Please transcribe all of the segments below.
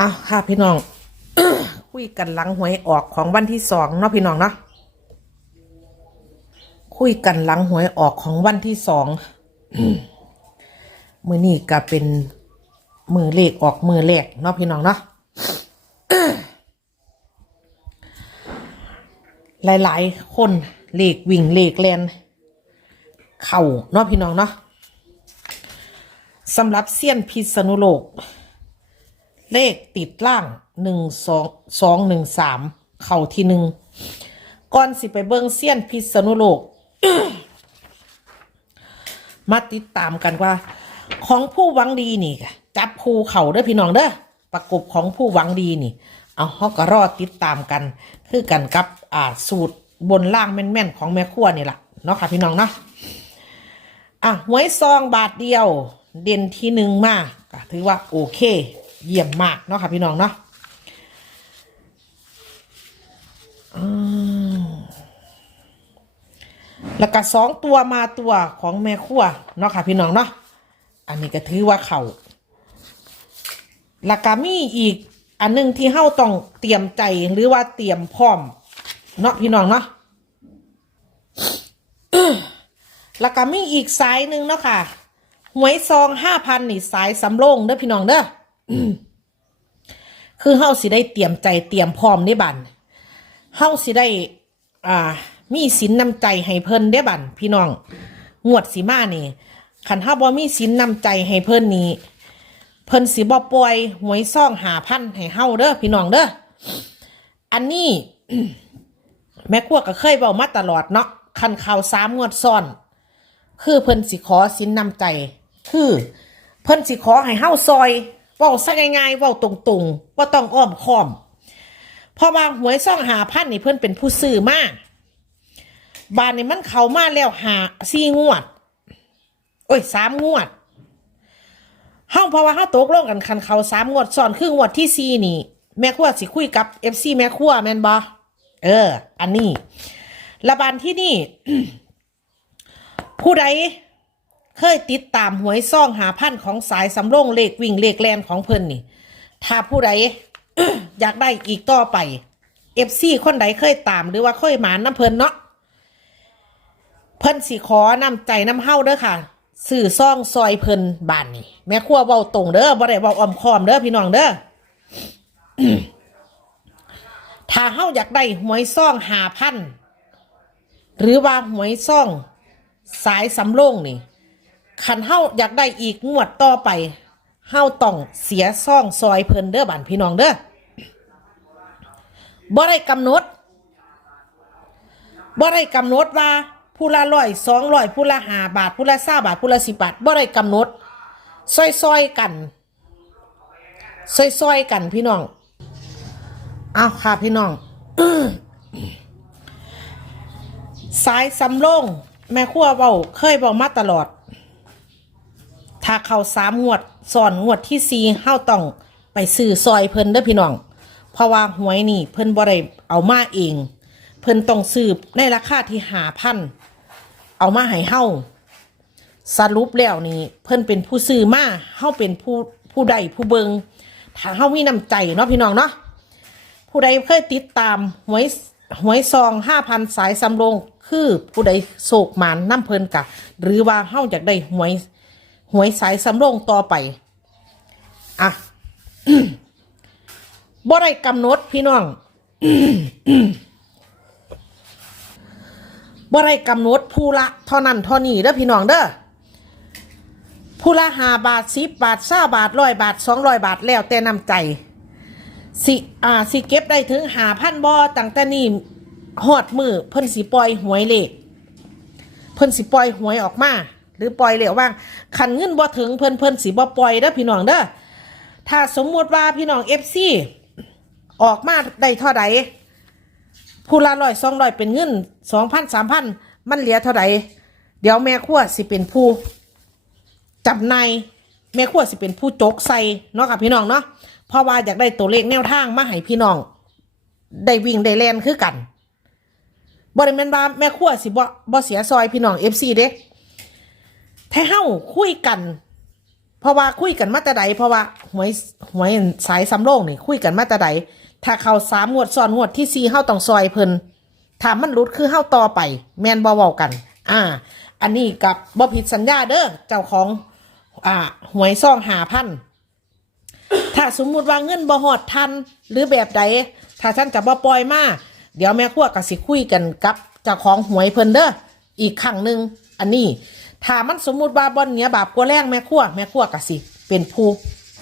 อะค่ะพี่น้อง คุยกันหลังหวยออกของวันที่สองเนาะพี่น้องเนาะคุยกันหลังหวยออกของวันที่สองมือนี่ก็เป็นมือเลขออกมือแรกเนาะพี่น้องเนาะหลาย ๆ คนเลขวิ่งเลขแลนเข่าเนาะพี่น้องเนาะสำหรับเซียนพิษณุโลก เลขติดล่างหนึ่งสองสองหนึ่งสามเข่าที่หนึ่งก่อนสิไปเบิ้งเซียนพิษณุโลก มาติดตามกันว่า ของผู้หวังดีนี่จับคู่เข่าเด้อพี่น้องเด้อประกบของผู้หวังดีนี่ เอาเขาก็รอติดตามกัน คือกันกับอ่าสูตรบนล่างแม่นๆของแม่ขั้วนี่แหละเนาะค่ะพี่น้องเนาะอะหวยซองบาทเดียว เด่นที่หนึ่งมากถือว่าโอเค เยี่ยมมากเนาะค่ะพี่น้องเนาะแล้วก็สองตัวมาตัวของแม่ขั้วเนาะค่ะพี่น้องเนาะ อันนี้ก็ถือว่าเขาแล้วก็มีอีกอันหนึงที่เฮาต้องเตรียมใจหรือว่าเตรียมพร้อมเนาะพี่น้องเนาะแล้วก็มีอีกสายหนึ่งเนาะค่ะ หวยซองห้าพันนี่สายสำโรงเด้อพี่น้องเด้อ คือเฮาสิได้เตรียมใจเตรียมพร้อมในบันเฮาสิได้อ่า มีสินนำใจให้เพิ่นได้บันพี่น้อง งวดสีมานี่ขันเฮาบ่มีสินนำใจให้เพิ่นนี่เพิ่นสิบ่ปล่อยหวยซ่องหาพันให้เฮาเด้อพี่น้องเด้อ อันนี้แม่ครัวก็เคยเว้ามาตลอดเนาะคันข่าวสามงวดซ้อน คือเพิ่นสิขอสินนำใจ คือ เพิ่นสิขอให้เฮาซอย ว้าซะง่ายๆว้าตรงๆบ่ต้องอ้อมค้อมเพราะว่าหวยซ่องหาพันนี่เพิ่อนเป็นผู้ซื้อมาบานนี่มันเข้ามาแล้วหาสี่งวด โอ้ยสามงวดเฮาเพราะว่าเฮาตกลงกันคันเขาสามงวดซ้อนคืองวดที่สี่นี่ แม่ครัวสิคุยกับ FC แม่ครัวแมนบ่เออ อันนี้ระบานที่นี่ ผู้ใด เคยติดตามหวยซ่องหาพันของสายสำโรงเลขวิ่งเลขแลนของเพิ่นนี่ ถ้าผู้ใดอยากได้อีกต่อไปเอฟซีคนใดเคยตามหรือว่าเคยหมานน้ำเพิ่นเนาะเพิ่นสิขอนำใจน้ำเฮาเด้อค่ะสื่อซ่องซอยเพิ่นบานนี่แม่ครัวเว้าตรงเด้อบ่ได้เว้าออมคอมเด้อพี่น้องเด้อถ้าเฮาอยากได้หวยซ่องหาพันหรือว่าหวยซ่อง สายสำโรงนี่ คันเฮาอยากได้อีกงวดต่อไปเฮาต้องเสียซ่องซอยเพิ่นเด้อบ้านพี่น้องเด้อบ่ได้กำหนดบ่ได้กำหนดว่าผู้ละร้อยสองร้อยผู้ละห้าบาทผู้ละห้าบาทผู้ละสิบบาทบ่ได้กำหนดซอยซอยๆกันซอยซอยๆกันพี่น้องเอาค่ะพี่น้องสายสำโรงแม่ครัวเบาเคยเบามาตลอดาเข้าสามงวดสอนงวดที่สี่เฮาต้องไปซื้อซอยเพิ่นเด้อพี่น้อง เพราะว่าหวยนี่เพิ่นบ่ได้เอามาเอง เพิ่นต้องซื้อในราคาที่หาพันเอามาให้เฮาสรุปแล้วนี่เพิ่นเป็นผู้ซื้อมาเฮาเป็นผู้ผู้ใดผู้เบิงถ้าเฮามีน้ำใจเนาะพี่น้องเนาะผู้ใดเคยติดตามหวยหวยซองห้าพันสายสำโรงคือผู้ใดโศกหมานน้ำเพลินกะ หรือว่าเฮาอยากได้หวย หวยสายสำโรงต่อไป อะบ่ได้กำหนดพี่น้องบ่ได้กำหนดผู้ละเท่านั้นเท่านี้เด้อพี่น้องเด้อผู้ละหาบาทสิบบาทห้าบาทร้อยบาทสองร้อยบาทแล้วแต่นำใจ สิอ่าสิเก็บได้ถึงหาพันบอตั้งแต่นี่หอดมือเพิ่นสิปล่อยหวยเลขเพิ่นสิปล่อยหวยออกมา หรือปล่อยเหลวว่างขันเงินบ่ถึงเพิ่นเพิ่นสิบ่ปล่อยเด้อพี่น้องเด้อถ้าสมมุติว่าพี่น้องเอฟซีออกมาได้เท่าใดผู้ละร้อยสองร้อยเป็นเงินสองพันสามพันมันเหลือเท่าใดเดี๋ยวแม่ครัวสิเป็นผู้จับในายแม่ครัวสิเป็นผู้จกใส่เนาะค่ะพี่น้องเนาะเพราะว่าอยากได้ตัวเลขแนวทางมาให้พี่น้องได้วิ่งได้แล่นคือกันบริเวณว่าแม่ครัวสิบ่บ่เสียซอยพี่น้องเอฟซีเด้ ถ้าเฮาคุยกัน เพราะว่าคุยกันมาแต่ใดเพราะว่าหวยหวยสายสำโรงนี่คุยกันมาแต่ใดถ้าเขาสามงวดซ้อนงวดที่สี่เฮาต้องซอยเพิ่นถ้ามันหลุดคือเฮาต่อไป แมนบ่เว้ากัน อ่า อันนี้กับบ่ผิดสัญญาเด้อเจ้าของอ่าหวยซ่องหาพันถ้าสมมุติว่าเงินบ่ฮอดทันหรือแบบใด ถ้าท่านจะบ่ปล่อยมาเดี๋ยวแม่ครัวก็สิคุยกันกับเจ้าของหวยเพิ่นเด้ออีกครั้งหนึ่งอันนี้ ถ้ามันสมมุติว่าบ่อนเนี้ยบาปกลัวแรงแม่ขั้วแม่ขั้วกะสิ เป็นผู้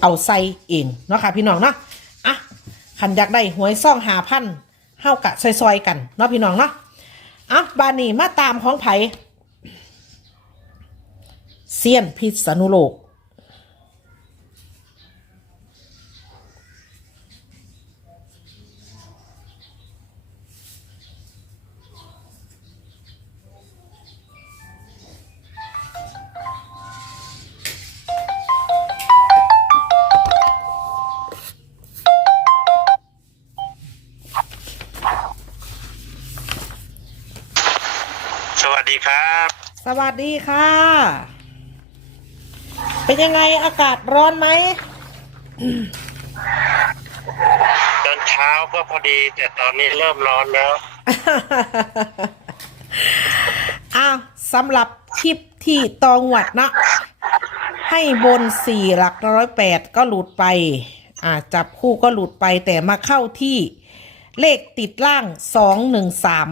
เอาใส่เองเนาะค่ะพี่น้องเนาะอะขันอยากได้หวยซ่องหาพันเฮากะซอยๆกันเนาะพี่น้องเนาะอะบานนี้มาตามของไผเซียนพิษณุโลก วัสดีค่ะ เป็นยังไงอากาศร้อนไหมตอนเช้าก็พอดี แต่ตอนนี้เริ่มร้อนแล้วอ้าวสำหรับคลิปที่ตองหวัดนะให้บนสี่หลักร้อยแปดก็หลุดไป อ่าจับคู่ก็หลุดไปแต่มาเข้าที่เลขติดล่างสองหนึ่งสาม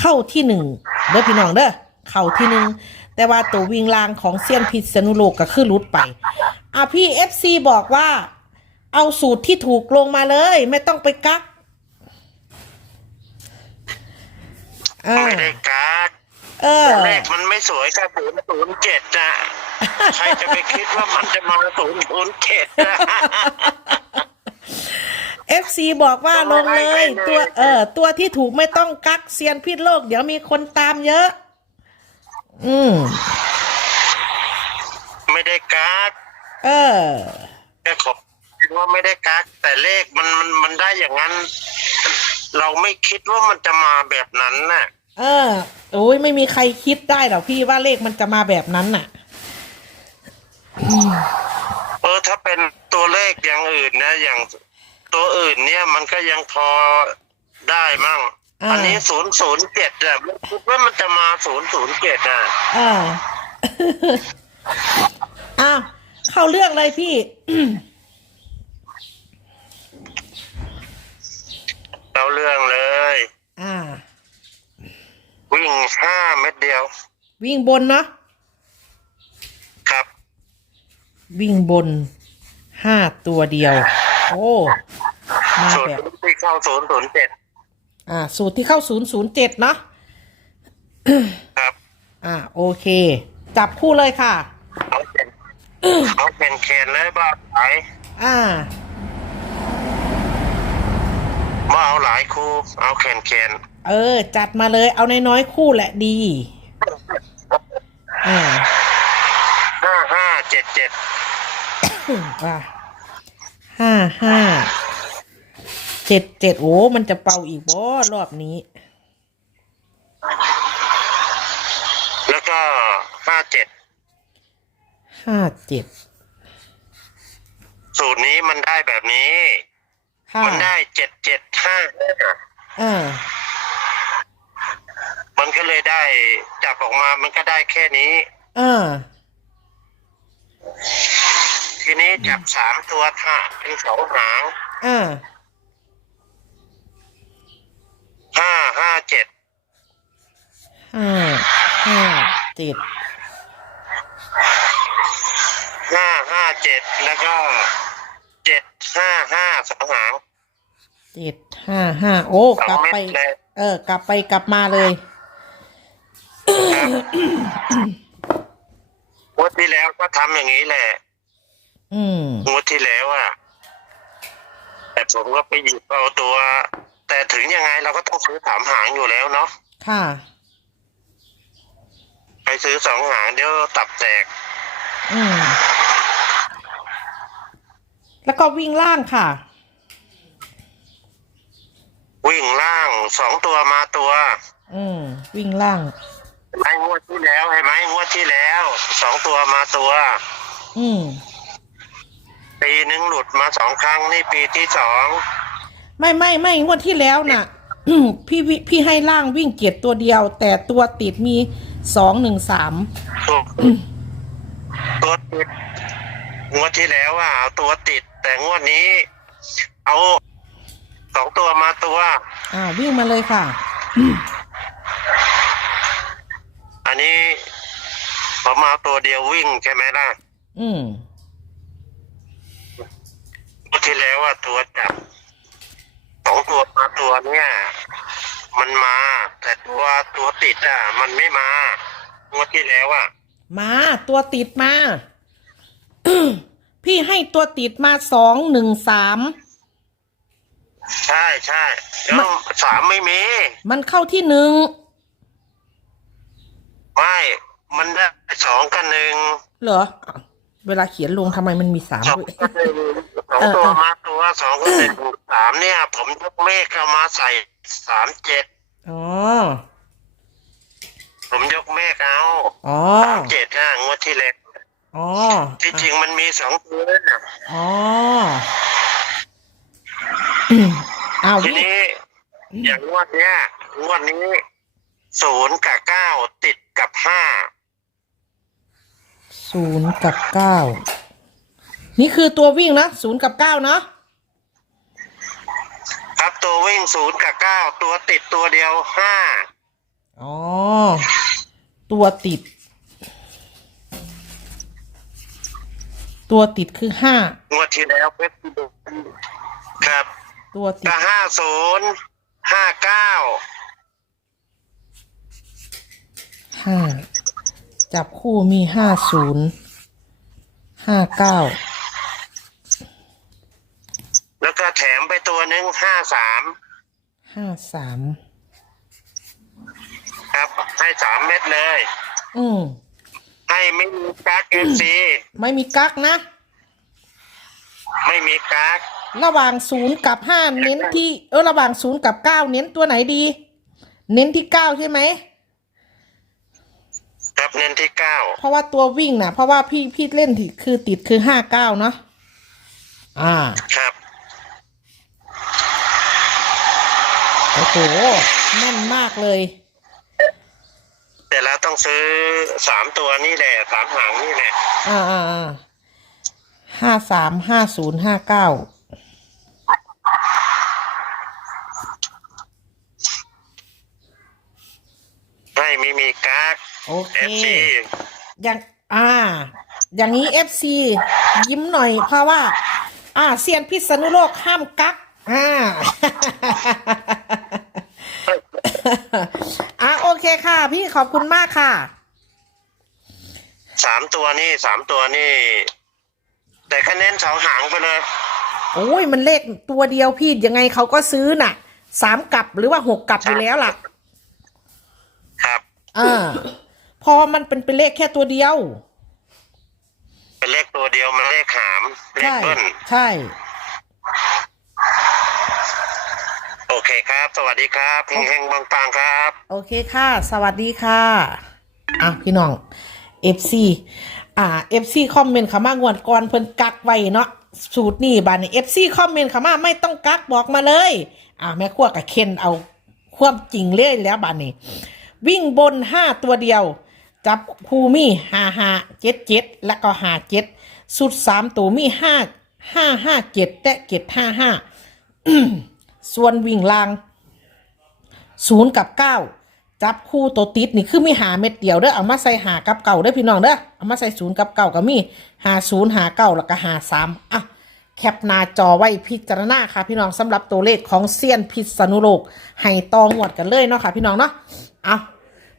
เข้าที่หนึ่งเด้อพี่น้องเด้อ เข้าที่หนึ่งแต่ว่าตัววิ่งล่างของเซียนพิษณุโลกก็คือหลุดไปอะพี่เอฟซีบอกว่า เอาสูตรที่ถูกลงมาเลย ไม่ต้องไปกักอ่าไม่ได้การ์ดเออ เลขมันไม่สวยแค่ศูนย์ศูนย์เจ็ดนะใครจะไปคิดว่ามันจะมาศูนย์ศูนย์เจ็ดนะ FC บอกว่าลงเลย ตัวเออตัวที่ถูกไม่ต้องกักเซียนพิษโลก เดี๋ยวมีคนตามเยอะ อืม ไม่ได้การ์ดเออแค่ขอบว่าไม่ได้การ์ดแต่เลขมันมันมันได้อย่างนั้น เราไม่คิดว่ามันจะมาแบบนั้นน่ะ เออโอ้ยไม่มีใครคิดได้หรอกพี่ว่าเลขมันจะมาแบบนั้นน่ะ เออถ้าเป็นตัวเลขอย่างอื่นนะ อย่างตัวอื่นเนี่ยมันก็ยังพอได้มั่ง อ่าอันนี้ศูนย์ศูนย์เจ็ดอะไม่คิดว่ามันจะมาศูนย์ศูนย์เจ็ดอะอ่าอ้าวเข้าเรื่องเลยพี่เราเรื่องเลย อ่า วิ่งห้าเม็ดเดียว วิ่งบนเนาะครับ วิ่งบนห้าตัวเดียว โอ้ มาส่วนแบบที่เข้าศูนย์ศูนย์เจ็ด อ่า สูตรที่เข้าศูนย์ศูนย์เจ็ดเนาะครับ อ่า โอเค จับคู่เลยค่ะ เอาเป็นเอาเป็นแคนเลยบ้าหลายอ่ามาเอาหลายครูเอาแคนแคนเออ จัดมาเลย เอาน้อยๆคู่แหละดี อ่า ห้าห้าเจ็ดเจ็ดว่าห้าห้า เจ็ดเจ็ดโอ้ มันจะเป่าอีกบ่รอบนี้ แล้วก็ห้าเจ็ดห้าเจ็ดสูตรนี้มันได้แบบนี้ ค่ะมันได้เจ็ดเจ็ดห้าอ่ามันก็เลยได้จับออกมามันก็ได้แค่นี้ อ่าทีนี้จับสามตัวท่าเป็นสองหางอ่าห้า ห้าห้าเจ็ดห้าห้าเจ็ดแล้วก็เจ็ดห้าห้าสองหางเจ็ดห้าห้าโอ้สอกลังบเม็ดไป เลยเออ กลับไปกลับมาเลย งวดที่แล้วก็ทำอย่างนี้แหละอืม งวดที่แล้วอะแต่ผมก็ไปหยิบเอาตัว แต่ถึงยังไงเราก็ต้องซื้อสามหางอยู่แล้วเนาะค่ะ ไปซื้อสองหางเดี๋ยวตับแตก อืม แล้วก็วิ่งล่างค่ะ วิ่งล่างสองตัวมาตัวอืม วิ่งล่าง ไอ้งวดที่แล้วเห็นไหมงวดที่แล้วสองตัวมาตัวออืม ปีหนึ่งหลุดมาสองครั้งนี่ปีที่สองไม่ไม่ไม่งวดที่แล้วน่ะ พี่วิพี่ให้ล่างวิ่งเกียรตัวเดียว แต่ตัวติดมี สองหนึ่งสามตัวตัวติดงวดที่แล้วอะเอาตัวติด แต่งวดนี้ เอาสองตัวมาตัว อ่าวิ่งมาเลยค่ะ อันนี้ผมเอาตัวเดียววิ่งใช่ไหมล่ะ อืมงวดที่แล้วว่าตัวจับสองตัวมาตัวเนี่ย มันมา แต่ตัวตัวติดอะ มันไม่มางวดที่แล้วอะ มาตัวติดมา พี่ให้ตัวติดมาสองหนึ่งสามใช่ใช่แล้วสามไม่มี มันเข้าที่หนึ่งไม่ มันได้สองกับหนึ่งเหรออ้าว เวลาเขียนลงทำไมมันมีสามสองด้วยกับหนึ่งสองตัวมาตัวสองกับหนึ่งสามเนี่ย ผมยกเมฆเอามาใส่สามเจ็ดอ๋อ ผมยกเมฆเอาอ๋อ สามเจ็ดนะงวดที่แล้วอ๋อ ที่จริงมันมีสองตัวอ๋ออืมอ้าวทีนี้ อย่างงวดเนี้ยงวดนี้ศูนย์กับเก้าติดกับห้า ศูนย์กับเก้านี่คือตัววิ่งนะศูนย์กับเก้าเนาะครับตัววิ่งศูนย์กับเก้าตัวติดตัวเดียวห้าอ๋อ ตัวติด ตัวติดคือห้างวดที่แล้วเพชรบุรีครับ ตัวติด ก็ห้าศูนย์ห้าเก้าห้า จับคู่มีห้าศูนย์ห้าเก้าแล้วก็แถมไปตัวหนึ่งห้าสามห้าสามครับให้สามเม็ดเลย อืมให้ไม่มีกั๊กเอฟซีไม่มีกักนะ ไม่มีกั๊กระหว่างศูนย์กับห้าเน้นที่ เออระหว่างศูนย์กับเก้าเน้นตัวไหนดี เน้นที่เก้าใช่ไหม ครับเน้นที่เก้าเพราะว่าตัววิ่งนะเพราะว่าพี่พี่เล่นที่คือติดคือห้าเก้าเนาะอ่า ครับ โอ้โหแน่นมากเลย แต่เราต้องซื้อสามตัวนี่แหละสามหางนี่แหละอ่าอ่าอ่าห้าสามห้าศูนย์ห้าเก้าให้ไม่มีกั๊ก โอเคเอฟซีอย่างอ่า อย่างนี้เอฟซียิ้มหน่อย เพราะว่า อ่าเซียนพิษณุโลกห้ามกัก อ่า อ่าโอเคค่ะ พี่ขอบคุณมากค่ะ สามตัวนี่สามตัวนี่ แต่คะแนนสองหางไปเลย โอ้ยมันเลขตัวเดียวพี่ยังไงเขาก็ซื้อน่ะสามกลับหรือว่าหกกลับอยู่แล้วล่ะ ครับอ่า เพอมันเป็นเป็นเลขแค่ตัวเดียว เป็นเลขตัวเดียวมันเลขหามเลขใช่ เบิ้ลใช่ โอเคครับ สวัสดีครับเฮงๆบางๆครับ โอเคค่ะ สวัสดีค่ะอะพี่น้อง FC อ่า FC คอมเมนต์เข้ามางวดก่อนเพิ่นกักไว้เนาะสูตรนี่บานนี้ FC คอมเมนต์เข้ามาไม่ต้องกักบอกมาเลยอ่าแม่ขั้วกับเคนเอาความจริงเลยแล้วบานนี้ วิ่งบนห้าตัวเดียว จับภูมิห้าห้าเจ็ดเจ็ดแล้วก็ห้าเจ็ดสุดสามตัวมีห้าห้าห้าเจ็ดและเจ็ดห้าห้าส่วนวิ่งลางศูนย์กับเก้าจับคู่ตัวติดนี่คือมีหาเม็ดเดียวเด้อเอามาใส่หากับเก่าเด้อพี่น้องเด้อเอามาใส่ศูนย์กับเก่าก็มีหาศูนย์หาเก้าแล้วก็หาสามอะแคปหน้าจอไว้พิจารณาค่ะ พี่น้องสำหรับตัวเลขของเซียนพิษณุโลกให้ตองวดกันเลยเนาะค่ะ พี่น้องเนาะเอา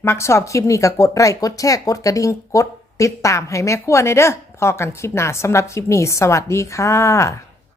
มักชอบคลิปนี้ก็กดไลค์กดแชร์กดกระดิ่งกดติดตามให้แม่ครัวในเด้อพอกันคลิปหน้าสำหรับคลิปนี้ สวัสดีค่ะ